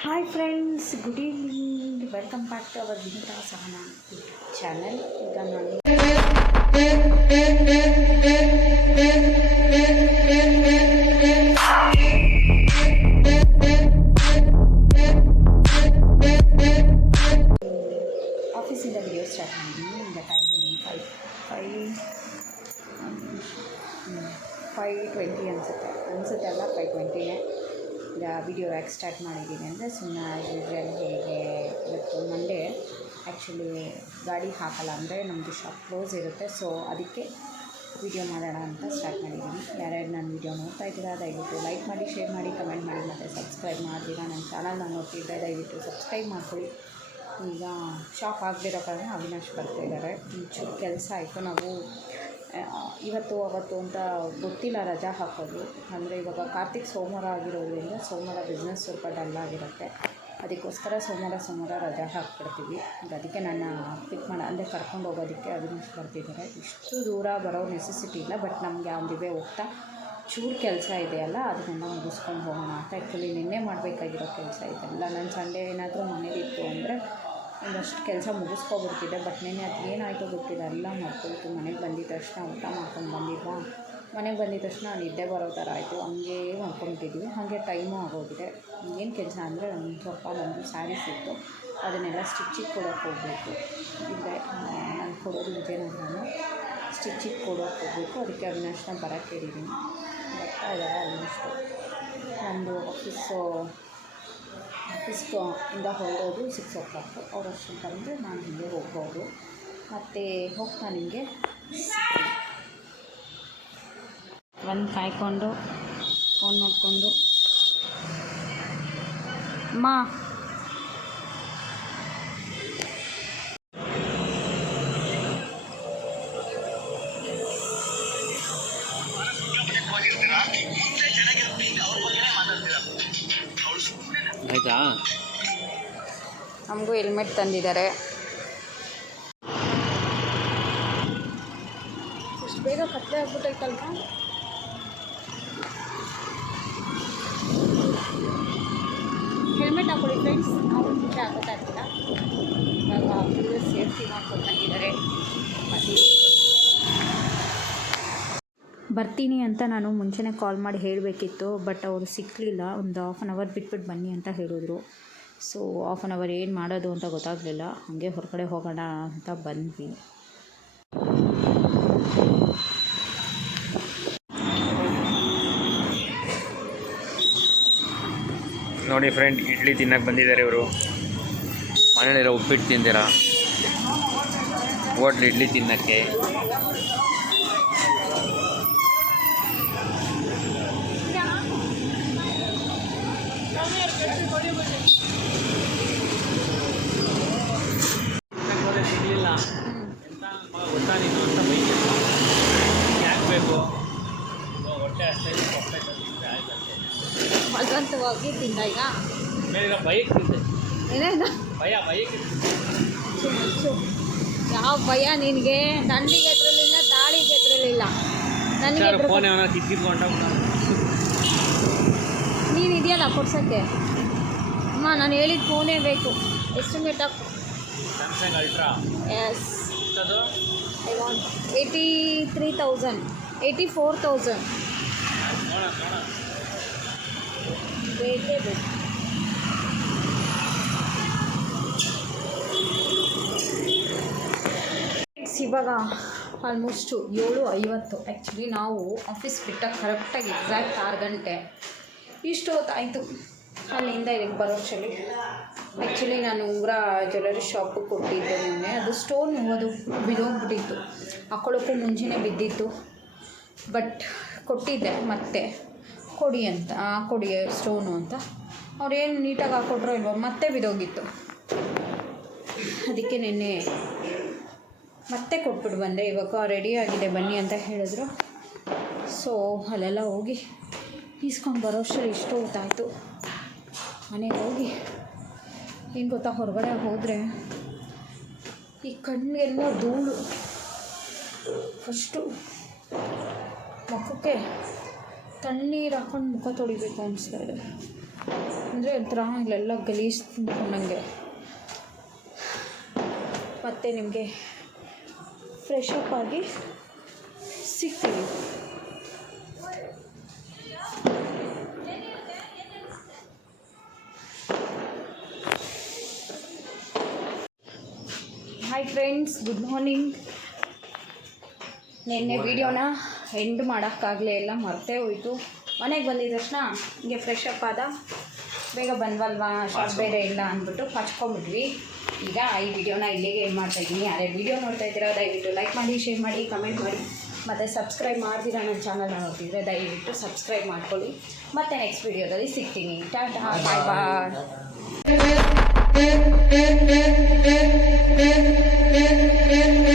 Hi friends good evening welcome back to our Vinita Sahana channel ಈಗ ನಾನು ಆಫೀಸಿಂದ video start ಮಾಡಿದ್ದೀನಿ ಈಗ time five five five twenty ಅನಿಸುತ್ತೆ ಅನಿಸುತ್ತೆ ಅಲ್ಲ ಫೈವ್ ಟ್ವೆಂಟಿನೇ ವಿಡಿಯೋ ಯಾಕೆ ಸ್ಟಾರ್ಟ್ ಮಾಡಿದ್ದೀನಿ ಅಂದರೆ ಸುಮ್ಮನೆ ಯೂಸ್ವಲ್ ಹೇಗೆ ಇವತ್ತು ಮಂಡೇ ಆ್ಯಕ್ಚುಲಿ ಗಾಡಿ ಹಾಕಲ್ಲ ಅಂದರೆ ನಮ್ಮದು ಶಾಪ್ ಕ್ಲೋಸ್ ಇರುತ್ತೆ. ಸೊ ಅದಕ್ಕೆ ವಿಡಿಯೋ ಮಾಡೋಣ ಅಂತ ಸ್ಟಾರ್ಟ್ ಮಾಡಿದ್ದೀನಿ. ಯಾರ್ಯಾರು ನಾನು ವಿಡಿಯೋ ನೋಡ್ತಾ ಇದ್ದೀರಾ, ದಯವಿಟ್ಟು ಲೈಕ್ ಮಾಡಿ ಶೇರ್ ಮಾಡಿ ಕಮೆಂಟ್ ಮಾಡಿ, ಮತ್ತು ಸಬ್ಸ್ಕ್ರೈಬ್ ಮಾಡ್ತೀರಾ ನನ್ನ ಚಾನಲ್ನ ನೋಡ್ತಿದ್ದೆ ದಯವಿಟ್ಟು ಸಬ್ಸ್ಕ್ರೈಬ್ ಮಾಡ್ಕೊಳ್ಳಿ. ಈಗ ಶಾಪ್ ಆಗದಿರೋ ಕಾರಣ ಅವಿನಾಶ್ ಬರ್ತಾ ಇದ್ದಾರೆ. ಒಂಚೂರು ಕೆಲಸ ಆಯಿತು. ನಾವು ಇವತ್ತು ಅವತ್ತು ಅಂತ ಗೊತ್ತಿಲ್ಲ ರಜಾ ಹಾಕೋದು. ಅಂದರೆ ಇವಾಗ ಕಾರ್ತಿಕ್ ಸೋಮವಾರ ಆಗಿರೋದ್ರಿಂದ ಸೋಮವಾರ ಬಿಸ್ನೆಸ್ ಸ್ವಲ್ಪ ಡಲ್ ಆಗಿರುತ್ತೆ. ಅದಕ್ಕೋಸ್ಕರ ಸೋಮವಾರ ಸೋಮವಾರ ರಜಾ ಹಾಕ್ಬಿಡ್ತೀವಿ. ಅದಕ್ಕೆ ನನ್ನ ಪಿಕ್ ಮಾಡಿ, ಅಂದರೆ ಕರ್ಕೊಂಡು ಹೋಗೋದಕ್ಕೆ ಅದನ್ನು ಬರ್ತಿದ್ದಾರೆ. ಇಷ್ಟು ದೂರ ಬರೋ ನೆಸೆಸಿಟಿ ಇಲ್ಲ ಬಟ್ ನಮಗೆ ಅವರಿವೆ ಹೋಗ್ತಾ ಚೂರು ಕೆಲಸ ಇದೆಯಲ್ಲ ಅದನ್ನೆಲ್ಲ ಮುಗಿಸ್ಕೊಂಡು ಹೋಗೋಣ ಅಂತ ಆ್ಯಕ್ಚುಲಿ ನಿನ್ನೆ ಮಾಡಬೇಕಾಗಿರೋ ಕೆಲಸ ಇದೆಲ್ಲ. ನನ್ನ ಸಂಡೇ ಏನಾದರೂ ಮನೇಲಿತ್ತು ಅಂದರೆ ಒಂದಷ್ಟು ಕೆಲಸ ಮುಗಿಸ್ಕೊಬಿಡ್ತಿದ್ದೆ ಬಟ್ ನೆನ್ನೆ ಅದು ಏನಾಯಿತು ಗೊತ್ತಿಲ್ಲ, ಎಲ್ಲ ಮರ್ತೋಯ್ತು ಮನೆಗೆ ಬಂದಿದ ತಕ್ಷಣ ಊಟ ಮಾಡ್ಕೊಂಡು ಬಂದಿದ್ವಾ? ಮನೆಗೆ ಬಂದಿದ್ದ ತಕ್ಷಣ ನಿದ್ದೆ ಬರೋ ಥರ ಆಯಿತು, ಹಂಗೇ ಮಾಡ್ಕೊಂಡಿದ್ವಿ ಹಾಗೆ ಟೈಮು ಆಗೋಗಿದೆ. ಏನು ಕೆಲಸ ಅಂದರೆ ಒಂದು ಸ್ವಲ್ಪ ಒಂದು ಸ್ಯಾರಿ ಇತ್ತು, ಅದನ್ನೆಲ್ಲ ಸ್ಟಿಚ್ಚಿಗೆ ಕೊಡೋಕೆ ಹೋಗಬೇಕು. ಇಲ್ಲೇ ನಾನು ಕೊಡೋದು ವಿಜಯನಗರನ. ಸ್ಟಿಚ್ಚಿಗೆ ಕೊಡೋಕೆ ಹೋಗಬೇಕು, ಅದಕ್ಕೆ ಅವಿನಾಶನ ಬರೋಕ್ಕೆ ಹೇಳಿದ್ದೀನಿ ಬರ್ತಾ ಇದ್ದಾರೆ ಆಲ್ಮೋಸ್ಟು ನಂದು ಆಫೀಸು ಆಫೀಸ್ಗೆ ಇಂದ ಹೊರಡೋದು ಸಿಕ್ಸ್ ಓ ಕ್ಲಾಕು ಅವ್ರು ಅಷ್ಟೊಂದು ಬಂದರೆ ನಾನು ಹಿಂಗೆ ಹೋಗ್ಬೋದು. ಮತ್ತು ಹೋಗ್ತಾ ನಿಮಗೆ ಬಂದು ಕಾಯ್ಕೊಂಡು ಫೋನ್ ನೋಡಿಕೊಂಡು. ಅಮ್ಮ ಆಯ್ತಾ? ನಮಗೂ ಹೆಲ್ಮೆಟ್ ತಂದಿದ್ದಾರೆ. ಇಷ್ಟು ಬೇಗ ಕತ್ಲೆ ಆಗ್ಬಿಟ್ಟೈತಲ್ವ? ಹೆಲ್ಮೆಟ್ ಹಾಕೊಳ್ಳಿ ಫ್ರೆಂಡ್ಸ್ ನಾವು ಮುಂಚೆ ಹಾಕೋತಾ ಇರ್ತಿಲ್ಲ ಇವಾಗ ಸೇಫ್ಟಿ ಮಾಡ್ಕೊಂಡು ತಂದಿದ್ದಾರೆ ಬರ್ತೀನಿ ಅಂತ ನಾನು ಮುಂಚೆನೇ ಕಾಲ್ ಮಾಡಿ ಹೇಳಬೇಕಿತ್ತು ಬಟ್ ಅವರು ಸಿಕ್ಕಲಿಲ್ಲ ಒಂದು ಹಾಫ್ ಆನ್ ಅವರ್ ಬಿಟ್ಬಿಟ್ಟು ಬನ್ನಿ ಅಂತ ಹೇಳಿದ್ರು. ಸೊ ಹಾಫ್ ಆನ್ ಅವರ್ ಏನು ಮಾಡೋದು ಅಂತ ಗೊತ್ತಾಗಲಿಲ್ಲ. ಹಾಗೆ ಹೊರಗಡೆ ಹೋಗೋಣ ಅಂತ ಬಂದ್ವಿ. ನೋಡಿ ಫ್ರೆಂಡ್ ಇಡ್ಲಿ ತಿನ್ನಕ್ಕೆ ಬಂದಿದ್ದಾರೆ ಇವರು. ಮನೇಲಿರೋ ಉಪ್ಪಿಟ್ಟು ತಿಂದಿರಾ ಹೋಟ್ಲ್ ಇಡ್ಲಿ ತಿನ್ನಕ್ಕೆ. ಸಿಗಲಿಲ್ಲ ಎಂತ ಗೊತ್ತಾ ನೀನು ಅಂತ ಬೈಕ್ ಯಾಕೆ ಬೇಕು ಹೊಟ್ಟೆ ಅಷ್ಟೇ ಹೊಟ್ಟೆ ತಂದಿದ್ರೆ ಆಯ್ತು ಅಷ್ಟೇ ಬಲವಂತವಾಗಿ ತಿಂದ ಈಗ? ಮೇಲಿರೋ ಬೈಕ್ ತಿಂದೆ ಏನೇನು? ಭಯ ಬೈಕ್ ಯಾವ ಭಯ ನಿನಗೆ? ದಂಡಿಗೆ ಎದುರಲಿಲ್ಲ ದಾಳಿಗೆ ಎದುರಲಿಲ್ಲ. ನನಗೆ ಫೋನ್ ನೀನು ಇದೆಯಲ್ಲ ಕೊಡ್ಸೋಕ್ಕೆ? ಅಮ್ಮ ನಾನು ಹೇಳಿದ ಫೋನೇ ಬೇಕು. ಎಸ್ಟಿಮೇಟ್ ಹಾಕು Samsung Ultra S I want eighty three thousand eighty four thousand ಬೇಕೇ ಬೇಕು ಇವಾಗ ಆಲ್ಮೋಸ್ಟು ಏಳು ಐವತ್ತು. ಆ್ಯಕ್ಚುಲಿ ನಾವು ಆಫೀಸ್ ಬಿಟ್ಟಾಗ ಕರೆಕ್ಟಾಗಿ ಎಕ್ಸಾಕ್ಟ್ ಆರು ಗಂಟೆ. ಇಷ್ಟು ಹೊತ್ತಾಯಿತು ಅಲ್ಲಿಂದ ಇಲ್ಲಿಗೆ ಬರೋಷ್ಟರಲ್ಲಿ ಆ್ಯಕ್ಚುಲಿ ನಾನು ಉಂಗುರ ಜ್ಯುವೆಲರಿ ಶಾಪಿಗೆ ಕೊಟ್ಟಿದ್ದೆ ಮೊನ್ನೆ. ಅದು ಸ್ಟೋನ್ ಅದು ಬಿದ್ದೋಗ್ಬಿಟ್ಟಿತ್ತು ಹಾಕೊಳ್ಳೋಕ್ಕೂ ಮುಂಚೆನೇ ಬಿದ್ದಿತ್ತು. ಬಟ್ ಕೊಟ್ಟಿದ್ದೆ, ಮತ್ತೆ ಕೊಡಿ ಅಂತ, ಆ ಕೊಡಿ ಸ್ಟೋನು ಅಂತ. ಅವ್ರು ಏನು ನೀಟಾಗಿ ಹಾಕ್ಕೊಟ್ರೋ ಇಲ್ವೋ, ಮತ್ತೆ ಬಿದ್ದೋಗಿತ್ತು ಅದಕ್ಕೆ ನೆನ್ನೆ ಮತ್ತೆ ಕೊಟ್ಬಿಟ್ಟು ಬಂದೆ. ಇವಾಗ ರೆಡಿ ಆಗಿದೆ, ಬನ್ನಿ ಅಂತ ಹೇಳಿದ್ರು. ಸೊ ಅಲ್ಲೆಲ್ಲ ಹೋಗಿ ಈಸ್ಕೊಂಡು ಬರೋಷ್ಟರಲ್ಲಿ ಇಷ್ಟು ಹೊತ್ತಾಯಿತು ಮನೆಗೆ ಹೋಗಿ. ಏನು ಗೊತ್ತಾ, ಹೊರಗಡೆ ಹೋದರೆ ಈ ಕಣ್ಣಿಗೆಲ್ಲ ಧೂಳು. ಫಸ್ಟು ಮುಖಕ್ಕೆ ತಣ್ಣೀರು ಹಾಕೊಂಡು ಮುಖ ತೊಳಿಬೇಕು ಅನಿಸ್ತಾ ಇದೆ. ಅಂದರೆ ಒಂಥರ ಇಲ್ಲೆಲ್ಲ ಗಲೀಜು ನನಗೆ ಮತ್ತು ನಿಮಗೆ ಫ್ರೆಶ್ ಅಪ್ ಆಗಿ ಹಾಯ್ ಫ್ರೆಂಡ್ಸ್ ಗುಡ್ ಮಾರ್ನಿಂಗ್ ನಿನ್ನೆ ವಿಡಿಯೋನ ಎಂಡ್ ಮಾಡೋಕ್ಕಾಗಲೇ ಇಲ್ಲ ಮರ್ತೇ ಹೋಯಿತು. ಮನೆಗೆ ಬಂದಿದ್ದ ತಕ್ಷಣ ಹಿಂಗೆ ಫ್ರೆಶ್ ಅಪ್ ಆದ. ಬೇಗ ಬಂದ್ವಲ್ವಾ ಶಾಪ್ ಬೇರೆ ಇಲ್ಲ ಅಂದ್ಬಿಟ್ಟು ಹಚ್ಕೊಂಡ್ಬಿಟ್ವಿ. ಈಗ ಈ ವಿಡಿಯೋನ ಇಲ್ಲಿಗೆ ಏನು ಮಾಡ್ತಾಯಿದ್ದೀನಿ ಅದೇ ವಿಡಿಯೋ ನೋಡ್ತಾ ಇದ್ದೀರಾ ದಯವಿಟ್ಟು ಲೈಕ್ ಮಾಡಿ ಶೇರ್ ಮಾಡಿ ಕಮೆಂಟ್ ಮಾಡಿ. ಮತ್ತು ಸಬ್ಸ್ಕ್ರೈಬ್ ಮಾಡ್ತೀರಾ ನನ್ನ ಚಾನಲ್ನ ನೋಡ್ತಿದ್ರೆ ದಯವಿಟ್ಟು ಸಬ್ಸ್ಕ್ರೈಬ್ ಮಾಡ್ಕೊಳ್ಳಿ. ಮತ್ತೆ ನೆಕ್ಸ್ಟ್ ವಿಡಿಯೋದಲ್ಲಿ ಸಿಗ್ತೀನಿ. ಟಾಟಾ ಬಾಯ್ ಬಾಯ್ Thank you.